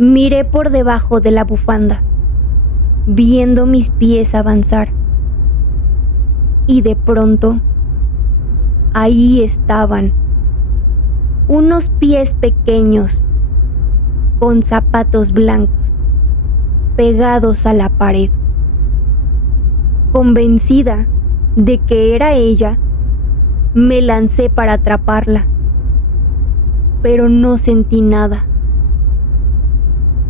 Miré por debajo de la bufanda, viendo mis pies avanzar. Y de pronto, ahí estaban, unos pies pequeños, con zapatos blancos, pegados a la pared. Convencida de que era ella, me lancé para atraparla, pero no sentí nada,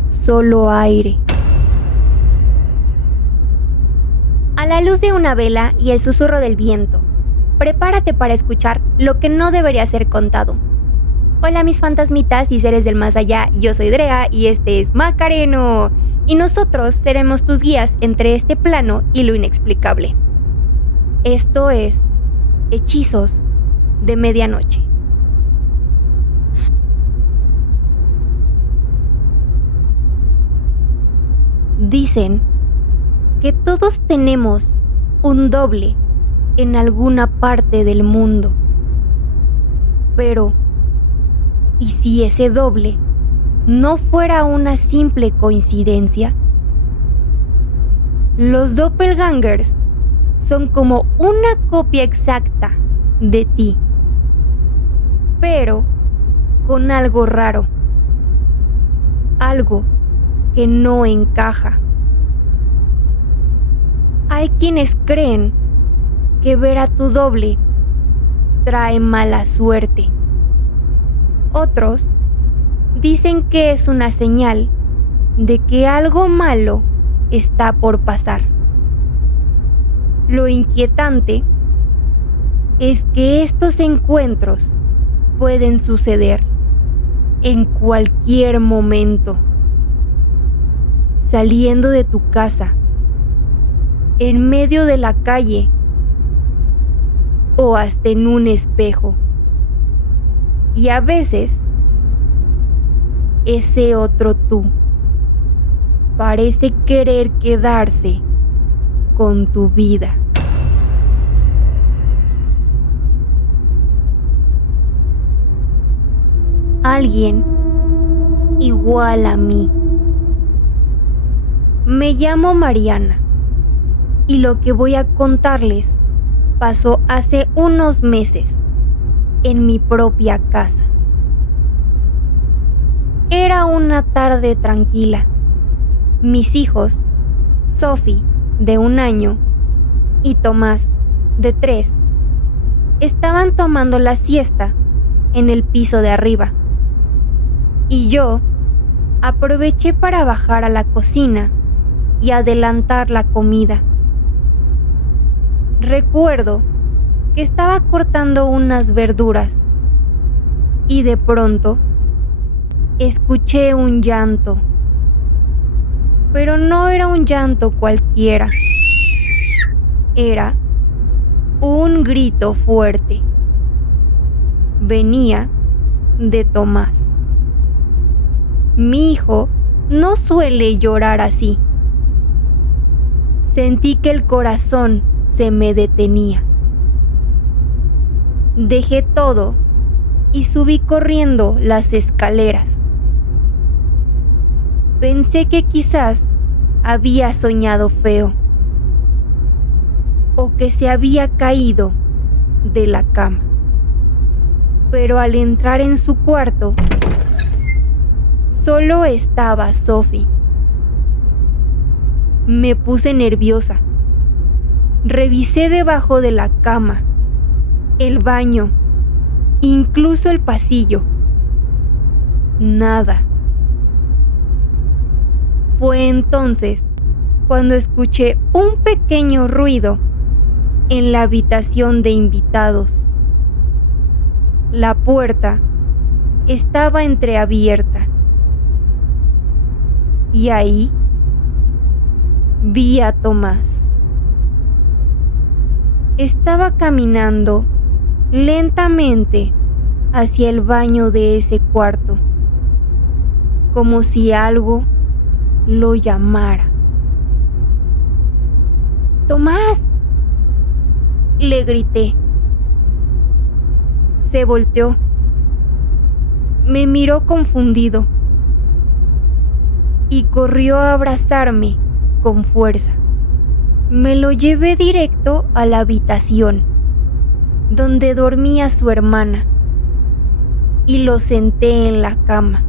solo aire. A la luz de una vela y el susurro del viento, prepárate para escuchar lo que no debería ser contado. Hola mis fantasmitas y seres del más allá, yo soy Drea y este es Macareno, y nosotros seremos tus guías entre este plano y lo inexplicable. Esto es Hechizos de Medianoche. Dicen que todos tenemos un doble en alguna parte del mundo. Pero, ¿y si ese doble no fuera una simple coincidencia? Los doppelgangers son como una copia exacta de ti, pero con algo raro, algo que no encaja. Hay quienes creen que ver a tu doble trae mala suerte. Otros dicen que es una señal de que algo malo está por pasar. Lo inquietante es que estos encuentros pueden suceder en cualquier momento. Saliendo de tu casa, en medio de la calle o hasta en un espejo. Y a veces, ese otro tú parece querer quedarse con tu vida. Alguien igual a mí. Me llamo Mariana y lo que voy a contarles pasó hace unos meses en mi propia casa. Era una tarde tranquila. Mis hijos, Sophie, de 1 año, y Tomás, de 3, estaban tomando la siesta en el piso de arriba. Y yo aproveché para bajar a la cocina y adelantar la comida. Recuerdo que estaba cortando unas verduras y de pronto escuché un llanto. Pero no era un llanto cualquiera. Era un grito fuerte. Venía de Tomás. Mi hijo no suele llorar así. Sentí que el corazón se me detenía. Dejé todo y subí corriendo las escaleras. Pensé que quizás había soñado feo o que se había caído de la cama. Pero al entrar en su cuarto, solo estaba Sophie. Me puse nerviosa. Revisé debajo de la cama, el baño, incluso el pasillo. Nada. Fue entonces cuando escuché un pequeño ruido en la habitación de invitados. La puerta estaba entreabierta. Y ahí vi a Tomás. Estaba caminando lentamente hacia el baño de ese cuarto, como si algo lo llamara. ¡Tomás!, le grité. Se volteó. Me miró confundido. y corrió a abrazarme con fuerza. Me lo llevé directo a la habitación donde dormía su hermana y lo senté en la cama.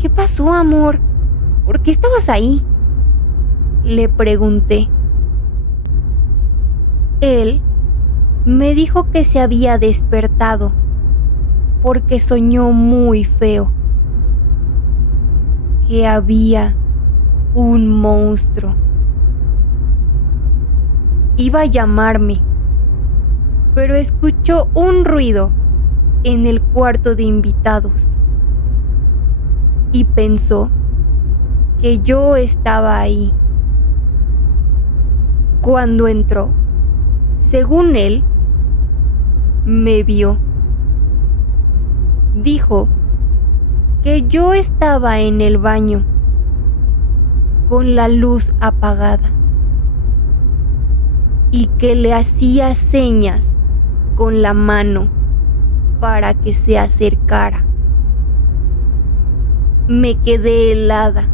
¿Qué pasó, amor? ¿Por qué estabas ahí?, le pregunté. Él me dijo que se había despertado porque soñó muy feo, que había un monstruo. Iba a llamarme, pero escuchó un ruido en el cuarto de invitados y pensó que yo estaba ahí. Cuando entró, según él, me vio. Dijo que yo estaba en el baño con la luz apagada y que le hacía señas con la mano para que se acercara. Me quedé helada.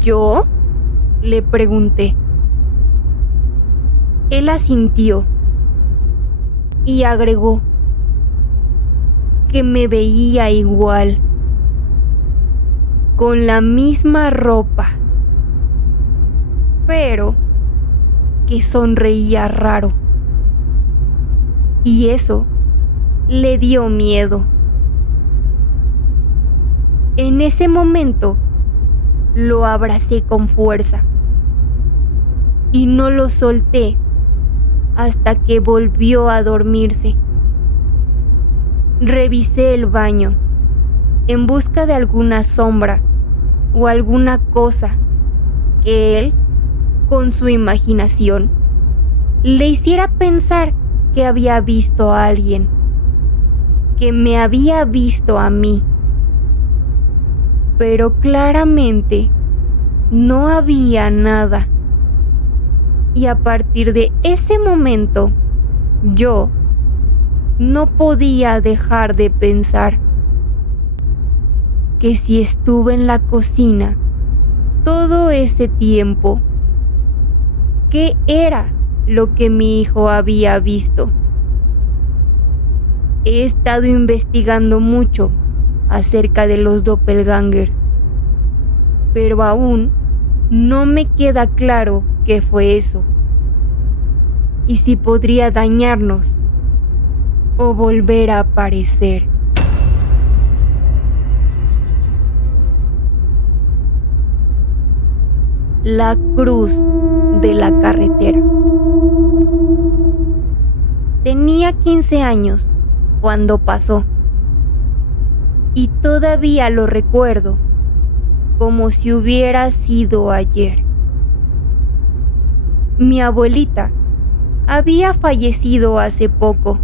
¿Yo?, le pregunté. Él asintió y agregó que me veía igual, con la misma ropa, pero que sonreía raro. Y eso le dio miedo. En ese momento lo abracé con fuerza y no lo solté hasta que volvió a dormirse. Revisé el baño en busca de alguna sombra o alguna cosa que él, con su imaginación, le hiciera pensar que había visto a alguien, que me había visto a mí. Pero claramente no había nada. Y a partir de ese momento, yo no podía dejar de pensar que si estuve en la cocina todo ese tiempo, ¿qué era lo que mi hijo había visto? He estado investigando mucho acerca de los doppelgangers, pero aún no me queda claro qué fue eso y si podría dañarnos o volver a aparecer. La cruz de la carretera. Tenía 15 años cuando pasó y todavía lo recuerdo como si hubiera sido ayer. Mi abuelita había fallecido hace poco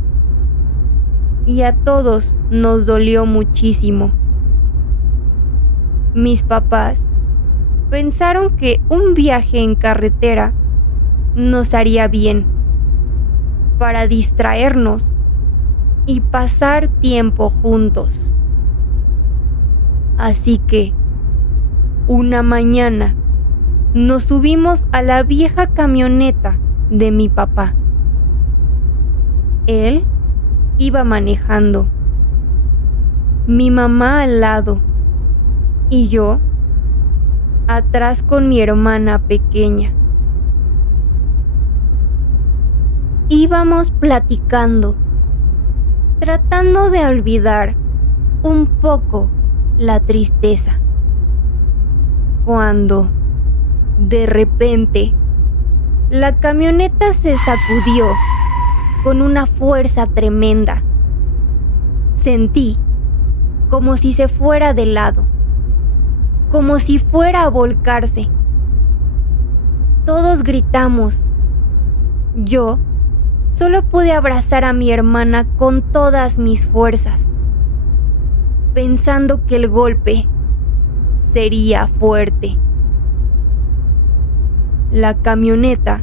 y a todos nos dolió muchísimo. Mis papás pensaron que un viaje en carretera nos haría bien para distraernos y pasar tiempo juntos. Así que, una mañana, nos subimos a la vieja camioneta de mi papá. Él iba manejando, mi mamá al lado y yo atrás con mi hermana pequeña. Íbamos platicando, tratando de olvidar un poco la tristeza, cuando, de repente, la camioneta se sacudió con una fuerza tremenda. Sentí como si se fuera de lado, como si fuera a volcarse. Todos gritamos. Yo solo pude abrazar a mi hermana con todas mis fuerzas, pensando que el golpe sería fuerte. La camioneta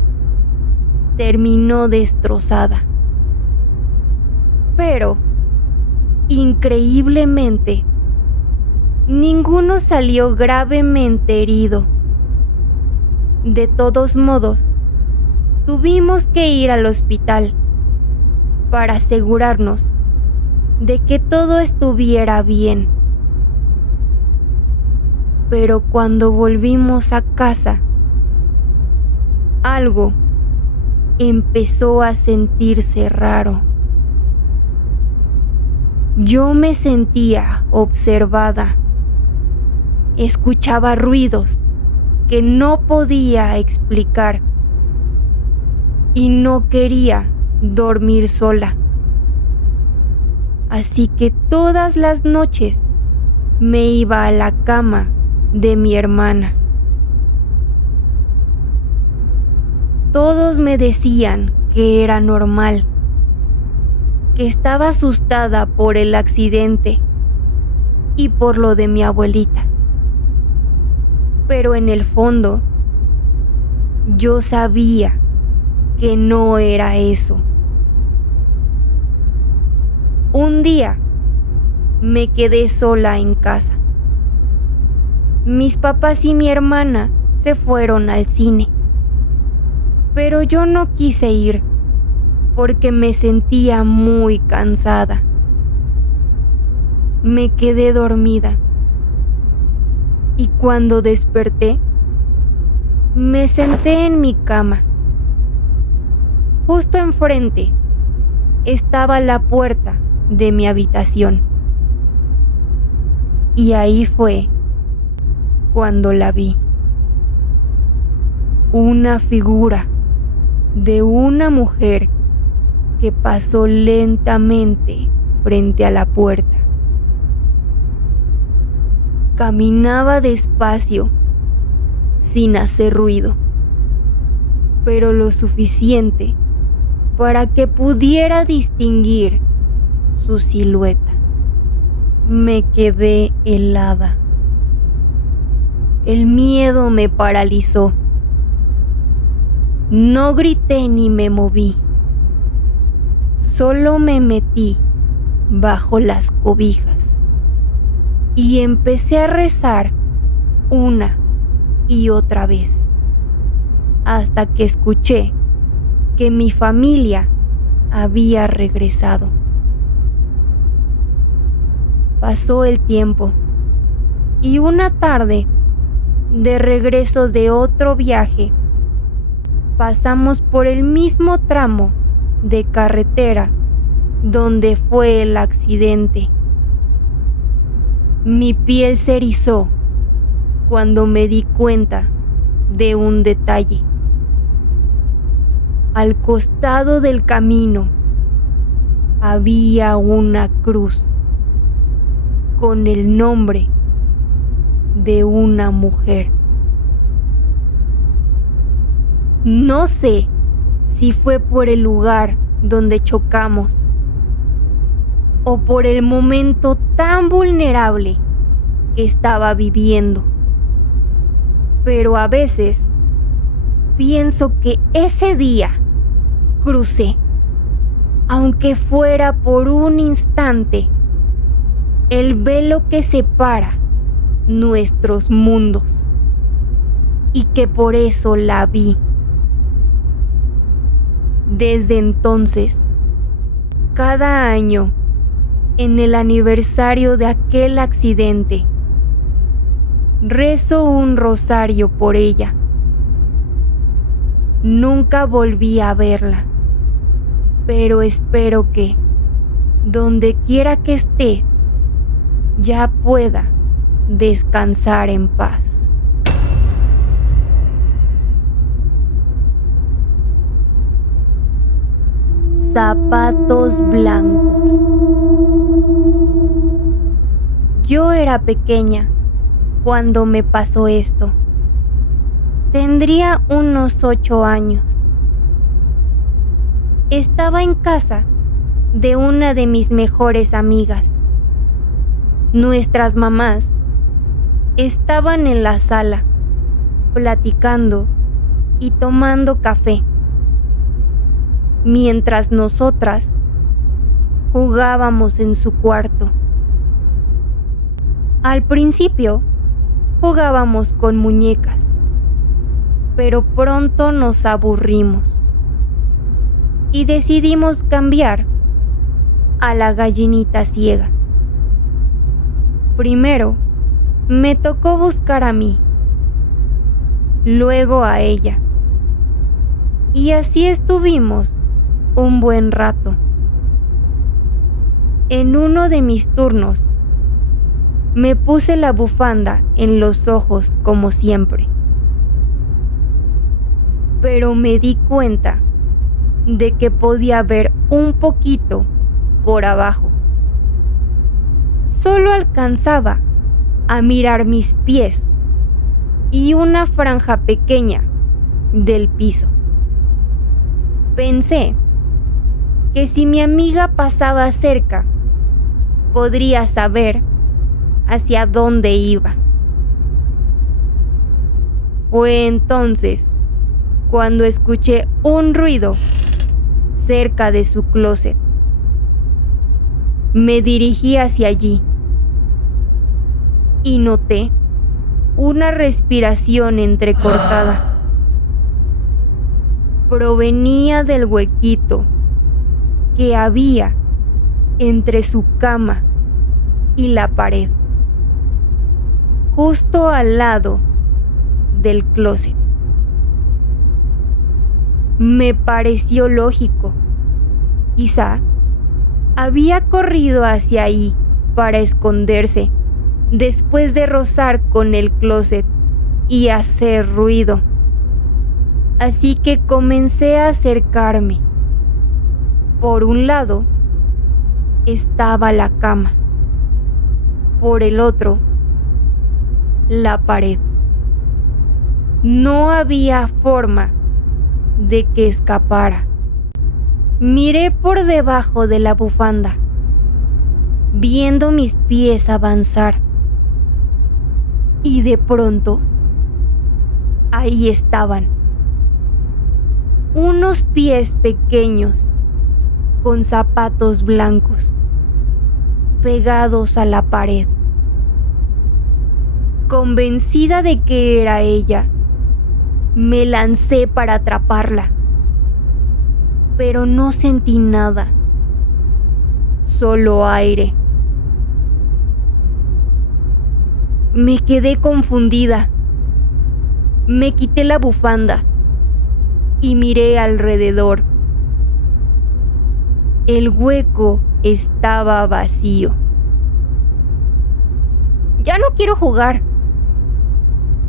terminó destrozada, pero increíblemente Ninguno salió gravemente herido. De todos modos, tuvimos que ir al hospital para asegurarnos de que todo estuviera bien. Pero cuando volvimos a casa, algo empezó a sentirse raro. Yo me sentía observada. Escuchaba ruidos que no podía explicar y no quería dormir sola. Así que todas las noches me iba a la cama de mi hermana. Todos me decían que era normal, que estaba asustada por el accidente y por lo de mi abuelita. Pero en el fondo, yo sabía que no era eso. Un día, me quedé sola en casa. Mis papás y mi hermana se fueron al cine, pero yo no quise ir porque me sentía muy cansada. Me quedé dormida y cuando desperté, me senté en mi cama. Justo enfrente estaba la puerta de mi habitación. Y ahí fue cuando la vi. Una figura de una mujer que pasó lentamente frente a la puerta. Caminaba despacio, sin hacer ruido, pero lo suficiente para que pudiera distinguir su silueta. Me quedé helada. El miedo me paralizó. No grité ni me moví. Solo me metí bajo las cobijas y empecé a rezar una y otra vez, hasta que escuché que mi familia había regresado. Pasó el tiempo y una tarde, de regreso de otro viaje, pasamos por el mismo tramo de carretera donde fue el accidente. Mi piel se erizó cuando me di cuenta de un detalle. Al costado del camino había una cruz con el nombre de una mujer. No sé si fue por el lugar donde chocamos o por el momento tan vulnerable que estaba viviendo, pero a veces pienso que ese día crucé, aunque fuera por un instante, el velo que separa nuestros mundos y que por eso la vi. Desde entonces, cada año, en el aniversario de aquel accidente, rezo un rosario por ella. Nunca volví a verla, pero espero que, donde quiera que esté, ya pueda descansar en paz. Zapatos blancos. Yo era pequeña cuando me pasó esto. Tendría unos 8 años. Estaba en casa de una de mis mejores amigas. Nuestras mamás estaban en la sala, platicando y tomando café, mientras nosotras jugábamos en su cuarto. Al principio, jugábamos con muñecas, pero pronto nos aburrimos y decidimos cambiar a la gallinita ciega. Primero, me tocó buscar a mí, luego a ella, y así estuvimos un buen rato. En uno de mis turnos, me puse la bufanda en los ojos como siempre, pero me di cuenta de que podía ver un poquito por abajo. Solo alcanzaba a mirar mis pies y una franja pequeña del piso. Pensé que si mi amiga pasaba cerca, podría saber hacia dónde iba. Fue entonces cuando escuché un ruido cerca de su closet. Me dirigí hacia allí y noté una respiración entrecortada. Provenía del huequito que había entre su cama y la pared, justo al lado del closet. Me pareció lógico. Quizá había corrido hacia ahí para esconderse después de rozar con el closet y hacer ruido. Así que comencé a acercarme. Por un lado estaba la cama, por el otro la pared. No había forma de que escapara. Miré por debajo de la bufanda, viendo mis pies avanzar, y de pronto ahí estaban, unos pies pequeños con zapatos blancos pegados a la pared. Convencida de que era ella, me lancé para atraparla, pero no sentí nada, solo aire. Me quedé confundida. Me quité la bufanda y miré alrededor. El hueco estaba vacío. «Ya no quiero jugar»,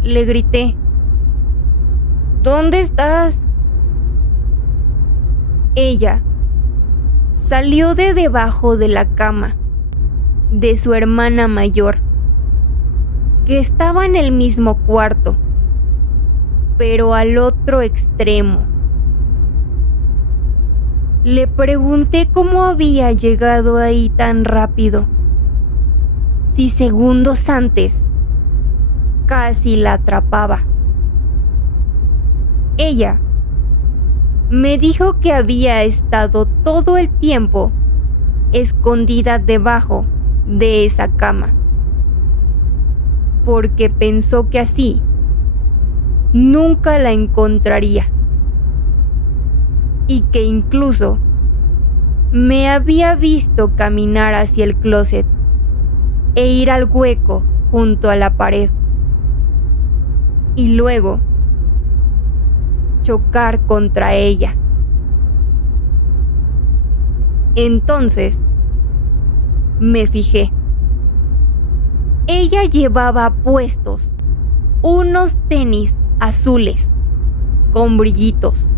le grité. «¿Dónde estás?» Ella salió de debajo de la cama de su hermana mayor, que estaba en el mismo cuarto, pero al otro extremo. Le pregunté cómo había llegado ahí tan rápido, si segundos antes casi la atrapaba. Ella me dijo que había estado todo el tiempo escondida debajo de esa cama, porque pensó que así nunca la encontraría, y que incluso me había visto caminar hacia el closet e ir al hueco junto a la pared, y luego chocar contra ella. Entonces me fijé. Ella llevaba puestos unos tenis azules con brillitos,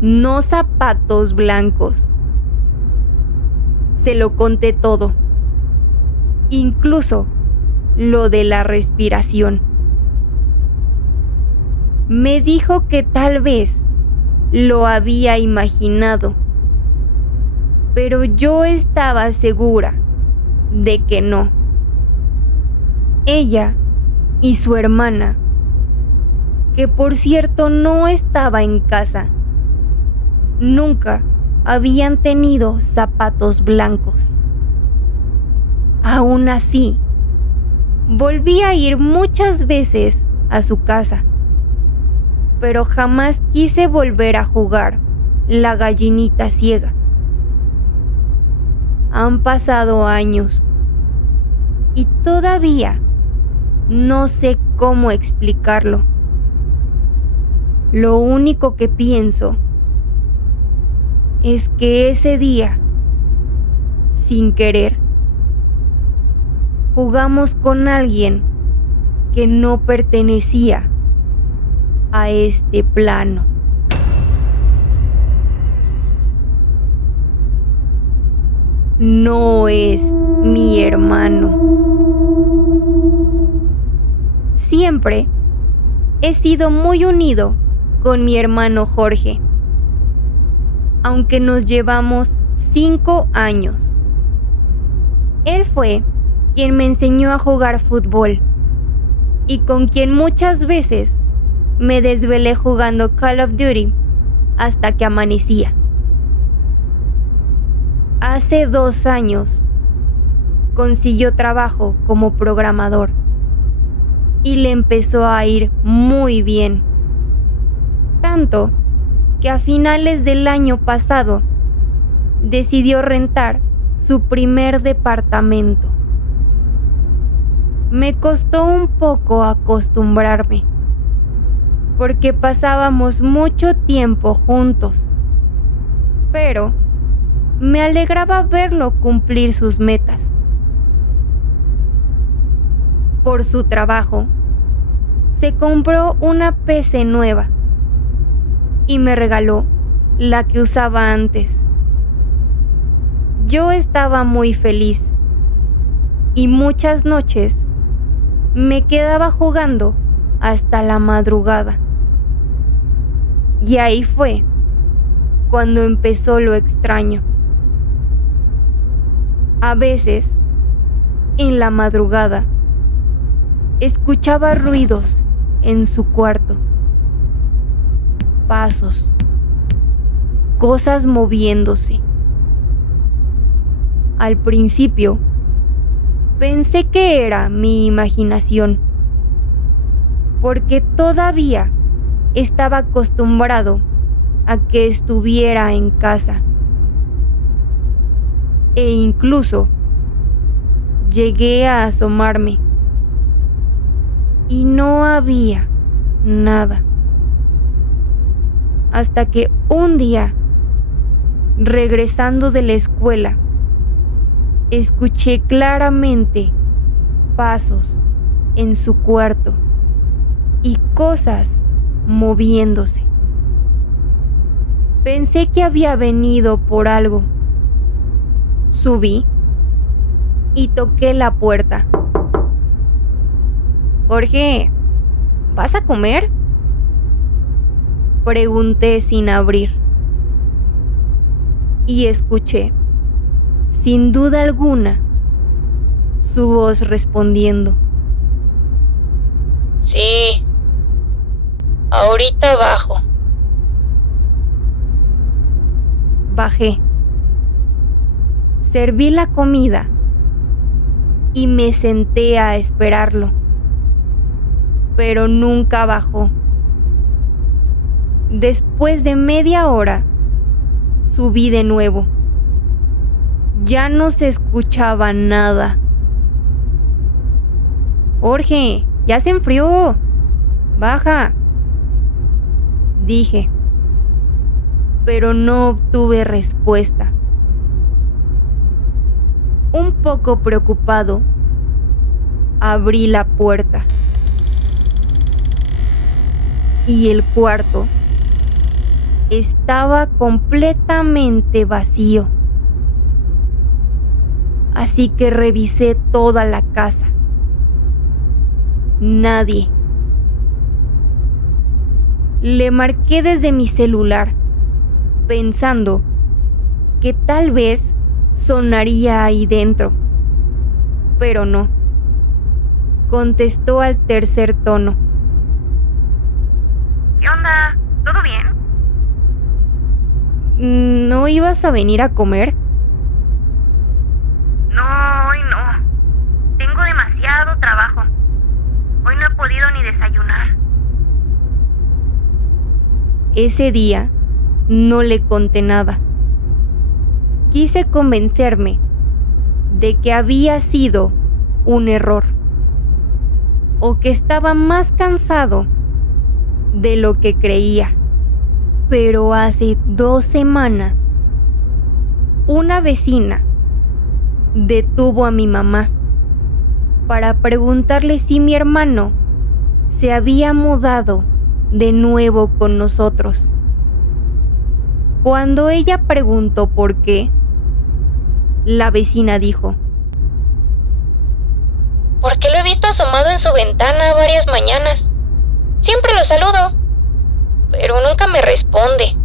no zapatos blancos. Se lo conté todo, incluso lo de la respiración. Me dijo que tal vez lo había imaginado, pero yo estaba segura de que no. Ella y su hermana, que por cierto no estaba en casa, nunca habían tenido zapatos blancos. Aún así, Volví a ir muchas veces a su casa, pero jamás quise volver a jugar la gallinita ciega. Han pasado años y todavía no sé cómo explicarlo. Lo único que pienso es que ese día, sin querer, jugamos con alguien que no pertenecía a este plano. No es mi hermano. Siempre he sido muy unido con mi hermano Jorge, aunque nos llevamos 5 años. Él fue quien me enseñó a jugar fútbol y con quien muchas veces me desvelé jugando Call of Duty hasta que amanecía. Hace 2 años consiguió trabajo como programador y le empezó a ir muy bien. Tanto que a finales del año pasado decidió rentar su primer departamento. Me costó un poco acostumbrarme, porque pasábamos mucho tiempo juntos, pero me alegraba verlo cumplir sus metas. Por su trabajo, se compró una PC nueva y me regaló la que usaba antes. Yo estaba muy feliz y muchas noches me quedaba jugando hasta la madrugada. Y ahí fue cuando empezó lo extraño. A veces, en la madrugada, escuchaba ruidos en su cuarto. Pasos, cosas moviéndose. Al principio, pensé que era mi imaginación, porque todavía estaba acostumbrado a que estuviera en casa. E incluso llegué a asomarme y no había nada. Hasta que un día, regresando de la escuela, escuché claramente pasos en su cuarto y cosas moviéndose. Pensé que había venido por algo. Subí y toqué la puerta. Jorge, ¿vas a comer?, pregunté sin abrir. Y escuché, sin duda alguna, su voz respondiendo: Sí, ahorita bajo. Bajé. Serví la comida y me senté a esperarlo, pero nunca bajó. Después de media hora, subí de nuevo. Ya no se escuchaba nada. Jorge, ya se enfrió. Baja, dije, pero no obtuve respuesta. Un poco preocupado, abrí la puerta y el cuarto estaba completamente vacío. Así que revisé toda la casa. Nadie. Le marqué desde mi celular, pensando que tal vez sonaría ahí dentro, pero no. Contestó al tercer tono. ¿Qué onda? ¿Todo bien? ¿No ibas a venir a comer? No, hoy no. Tengo demasiado trabajo. Ese día no le conté nada. Quise convencerme de que había sido un error o que estaba más cansado de lo que creía. Pero hace 2 semanas, una vecina detuvo a mi mamá para preguntarle si mi hermano se había mudado de nuevo con nosotros. Cuando ella preguntó por qué, la vecina dijo: porque lo he visto asomado en su ventana varias mañanas. Siempre lo saludo, pero nunca me responde.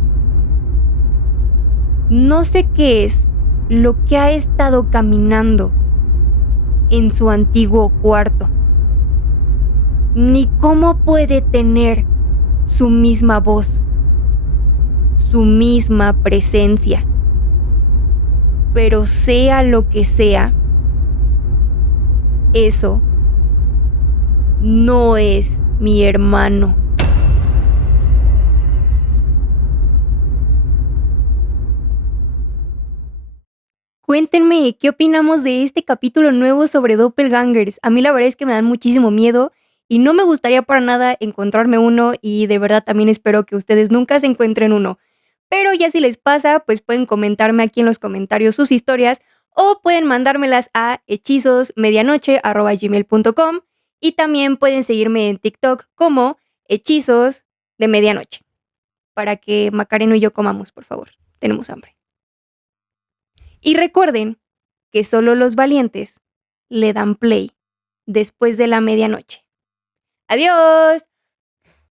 No sé qué es lo que ha estado caminando en su antiguo cuarto, ni cómo puede tener su misma voz, su misma presencia. Pero sea lo que sea, eso no es mi hermano. Cuéntenme qué opinamos de este capítulo nuevo sobre doppelgangers. A mí la verdad es que me dan muchísimo miedo y no me gustaría para nada encontrarme uno, y de verdad también espero que ustedes nunca se encuentren uno. Pero ya si les pasa, pues pueden comentarme aquí en los comentarios sus historias o pueden mandármelas a hechizosmedianoche@gmail.com, y también pueden seguirme en TikTok como Hechizos de Medianoche para que Macareno y yo comamos, por favor. Tenemos hambre. Y recuerden que solo los valientes le dan play después de la medianoche. ¡Adiós!